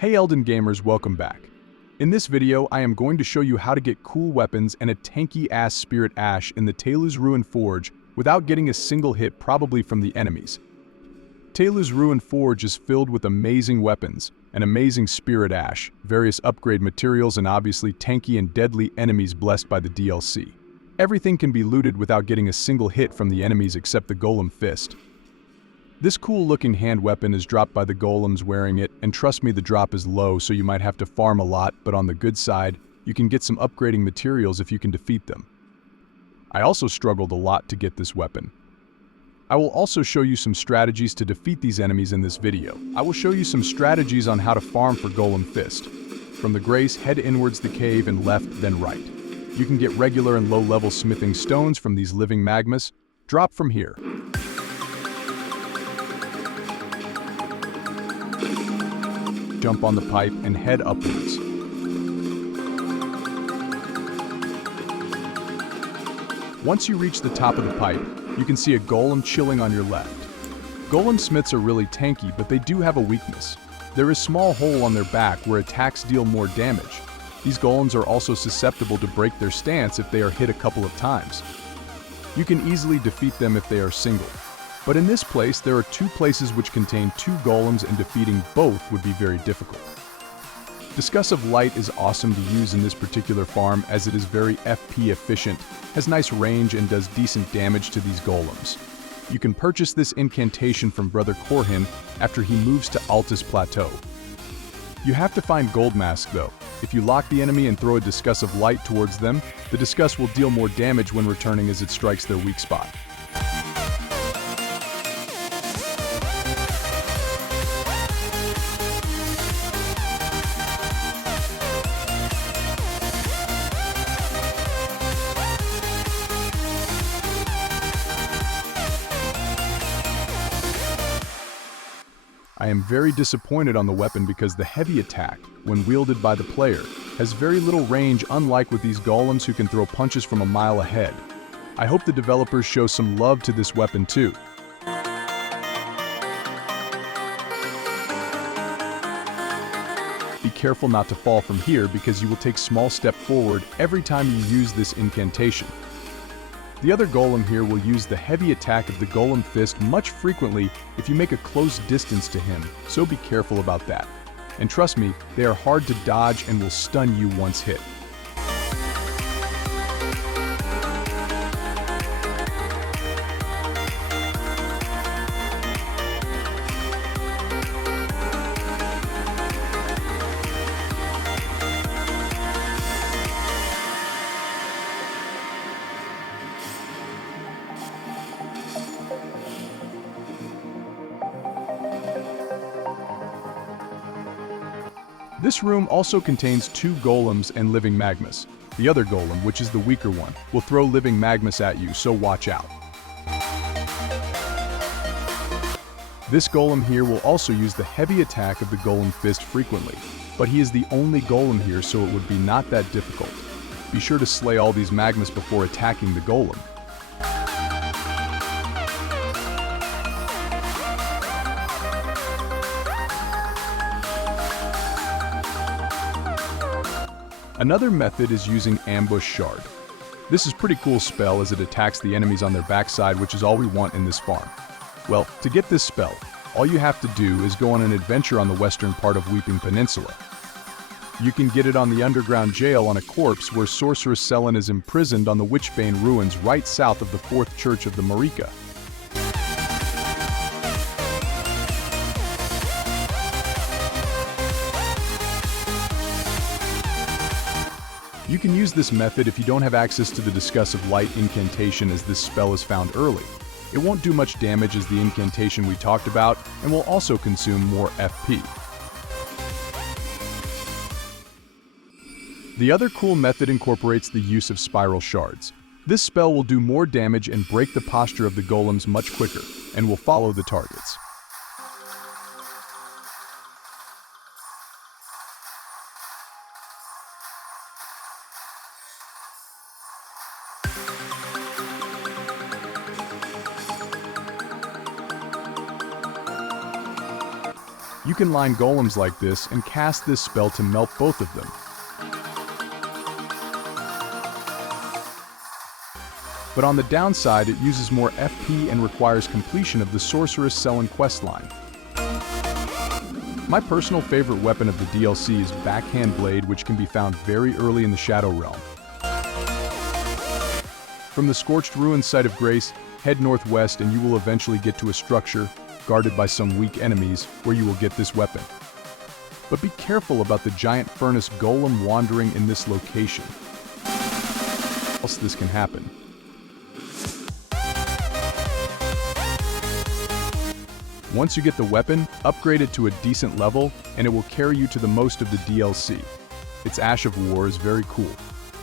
Hey Elden gamers, welcome back. In this video, I am going to show you how to get cool weapons and a tanky ass Spirit Ash in the Taylew's Ruined Forge without getting a single hit probably from the enemies. Taylew's Ruined Forge is filled with amazing weapons, an amazing Spirit Ash, various upgrade materials, and obviously tanky and deadly enemies blessed by the DLC. Everything can be looted without getting a single hit from the enemies except the Golem Fist. This cool-looking hand weapon is dropped by the golems wearing it, and trust me, the drop is low, so you might have to farm a lot, but on the good side, you can get some upgrading materials if you can defeat them. I also struggled a lot to get this weapon. I will also show you some strategies to defeat these enemies in this video. I will show you some strategies on how to farm for Golem Fist. From the Grace, head inwards the cave and left, then right. You can get regular and low-level smithing stones from these living magmas. Drop from here. Jump on the pipe and head upwards. Once you reach the top of the pipe, you can see a golem chilling on your left. Golem smiths are really tanky, but they do have a weakness. There is a small hole on their back where attacks deal more damage. These golems are also susceptible to break their stance if they are hit a couple of times. You can easily defeat them if they are single. But in this place, there are two places which contain two golems, and defeating both would be very difficult. Discussive Light is awesome to use in this particular farm as it is very FP efficient, has nice range, and does decent damage to these golems. You can purchase this incantation from Brother Korhin after he moves to Altus Plateau. You have to find Gold Mask though. If you lock the enemy and throw a Discussive Light towards them, the Discuss will deal more damage when returning as it strikes their weak spot. I am very disappointed on the weapon because the heavy attack, when wielded by the player, has very little range, unlike with these golems who can throw punches from a mile ahead. I hope the developers show some love to this weapon too. Be careful not to fall from here because you will take small step forward every time you use this incantation. The other golem here will use the heavy attack of the Golem Fist much frequently if you make a close distance to him, so be careful about that. And trust me, they are hard to dodge and will stun you once hit. This room also contains two golems and living magmas. The other golem, which is the weaker one, will throw living magmas at you, so watch out. This golem here will also use the heavy attack of the Golem Fist frequently, but he is the only golem here, so it would be not that difficult. Be sure to slay all these magmas before attacking the golem. Another method is using Ambush Shard. This is a pretty cool spell as it attacks the enemies on their backside, which is all we want in this farm. Well, to get this spell, all you have to do is go on an adventure on the western part of Weeping Peninsula. You can get it on the underground jail on a corpse where Sorceress Selen is imprisoned on the Witchbane ruins right south of the 4th Church of the Marika. You can use this method if you don't have access to the Discussive Light incantation, as this spell is found early. It won't do much damage as the incantation we talked about, and will also consume more FP. The other cool method incorporates the use of Spiral Shards. This spell will do more damage and break the posture of the golems much quicker, and will follow the targets. You can line golems like this and cast this spell to melt both of them. But on the downside, it uses more FP and requires completion of the Sorceress Selene questline. My personal favorite weapon of the DLC is Backhand Blade, which can be found very early in the Shadow Realm. From the Scorched Ruins site of Grace, head northwest and you will eventually get to a structure, guarded by some weak enemies, where you will get this weapon. But be careful about the giant furnace golem wandering in this location, else this can happen. Once you get the weapon, upgrade it to a decent level, and it will carry you to the most of the DLC. Its Ash of War is very cool.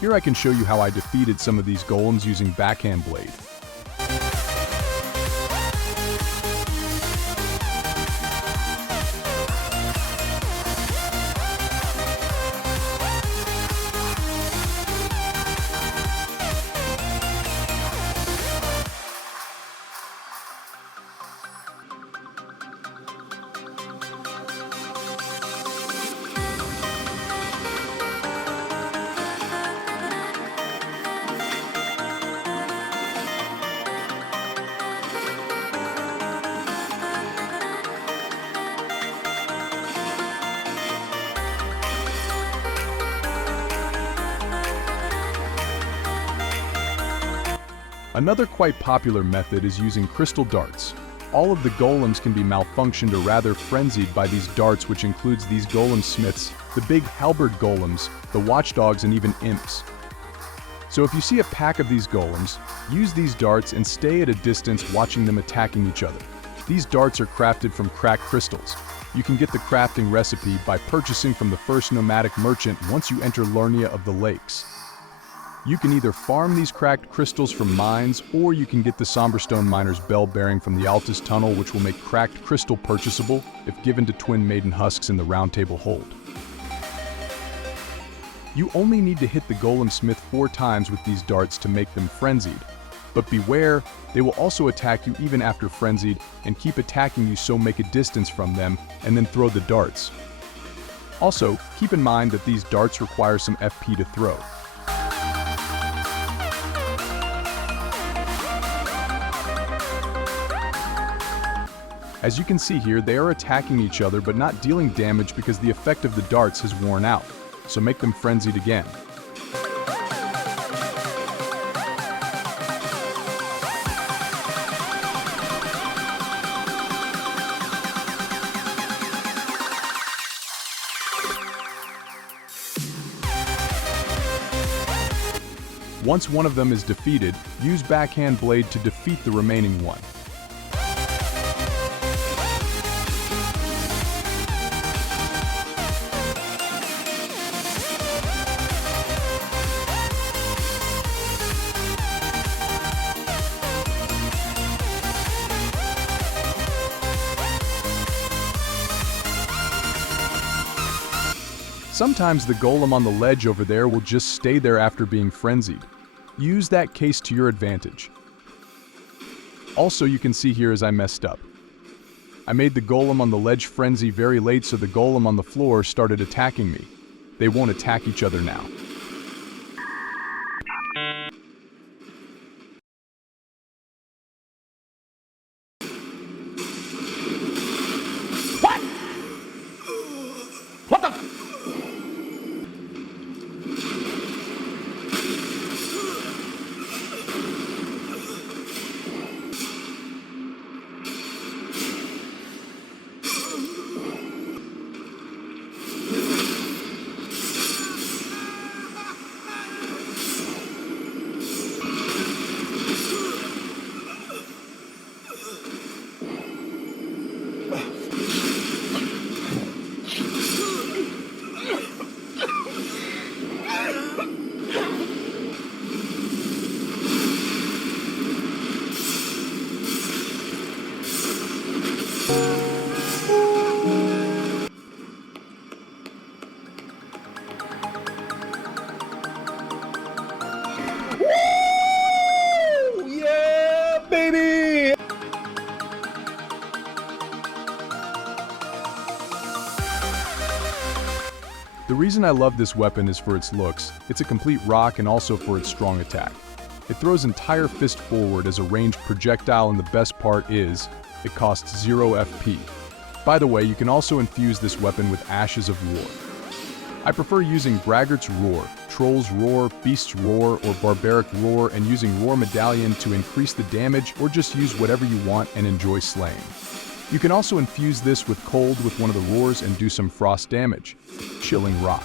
Here I can show you how I defeated some of these golems using Backhand Blade. Another quite popular method is using crystal darts. All of the golems can be malfunctioned or rather frenzied by these darts, which includes these golem smiths, the big halberd golems, the watchdogs, and even imps. So if you see a pack of these golems, use these darts and stay at a distance watching them attacking each other. These darts are crafted from cracked crystals. You can get the crafting recipe by purchasing from the first nomadic merchant once you enter Lernia of the Lakes. You can either farm these cracked crystals from mines, or you can get the Somberstone Miner's Bell bearing from the Altus Tunnel, which will make cracked crystal purchasable if given to Twin Maiden Husks in the Round Table Hold. You only need to hit the Golem Smith 4 times with these darts to make them frenzied. But beware, they will also attack you even after frenzied and keep attacking you, so make a distance from them and then throw the darts. Also, keep in mind that these darts require some FP to throw. As you can see here, they are attacking each other but not dealing damage because the effect of the darts has worn out, so make them frenzied again. Once one of them is defeated, use Backhand Blade to defeat the remaining one. Sometimes the golem on the ledge over there will just stay there after being frenzied. Use that case to your advantage. Also, you can see here as I messed up. I made the golem on the ledge frenzy very late, so the golem on the floor started attacking me. They won't attack each other now. The reason I love this weapon is for its looks. It's a complete rock and also for its strong attack. It throws entire fist forward as a ranged projectile, and the best part is, it costs 0 FP. By the way, you can also infuse this weapon with Ashes of War. I prefer using Braggart's Roar, Troll's Roar, Beast's Roar, or Barbaric Roar, and using Roar Medallion to increase the damage, or just use whatever you want and enjoy slaying. You can also infuse this with Cold with one of the roars and do some frost damage. Chilling rock.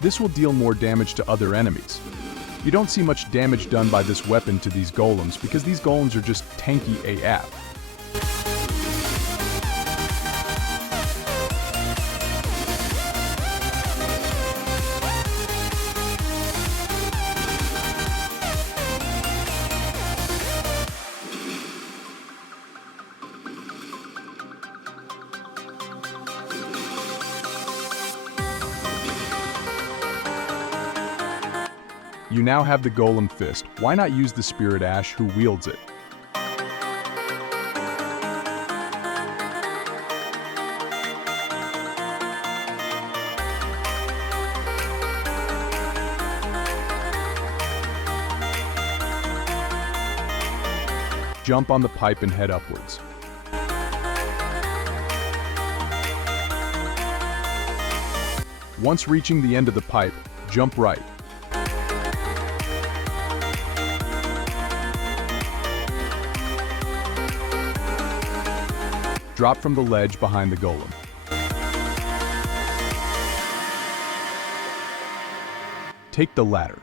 This will deal more damage to other enemies. You don't see much damage done by this weapon to these golems because these golems are just tanky AF. You now have the Golem Fist. Why not use the Spirit Ash who wields it? Jump on the pipe and head upwards. Once reaching the end of the pipe, jump right. Drop from the ledge behind the golem. Take the ladder.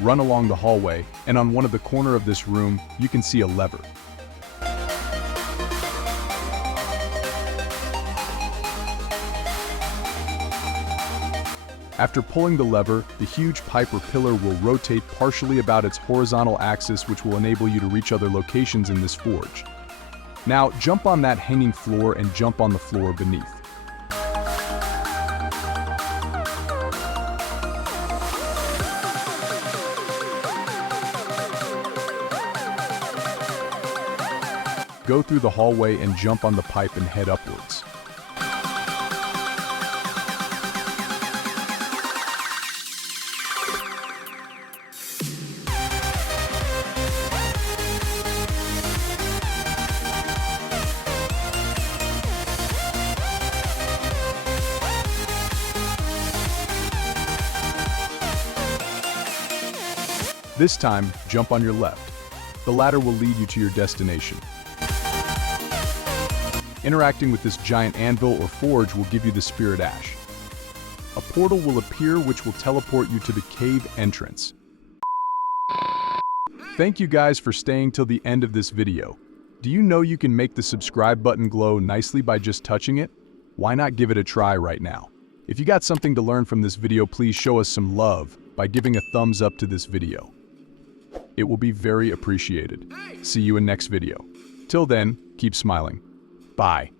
Run along the hallway, and on one of the corner of this room, you can see a lever. After pulling the lever, the huge pipe or pillar will rotate partially about its horizontal axis, which will enable you to reach other locations in this forge. Now, jump on that hanging floor and jump on the floor beneath. Go through the hallway and jump on the pipe and head upwards. This time, jump on your left. The ladder will lead you to your destination. Interacting with this giant anvil or forge will give you the Spirit Ash. A portal will appear which will teleport you to the cave entrance. Thank you guys for staying till the end of this video. Do you know you can make the subscribe button glow nicely by just touching it? Why not give it a try right now? If you got something to learn from this video, please show us some love by giving a thumbs up to this video. It will be very appreciated. See you in next video. Till then, keep smiling. Bye.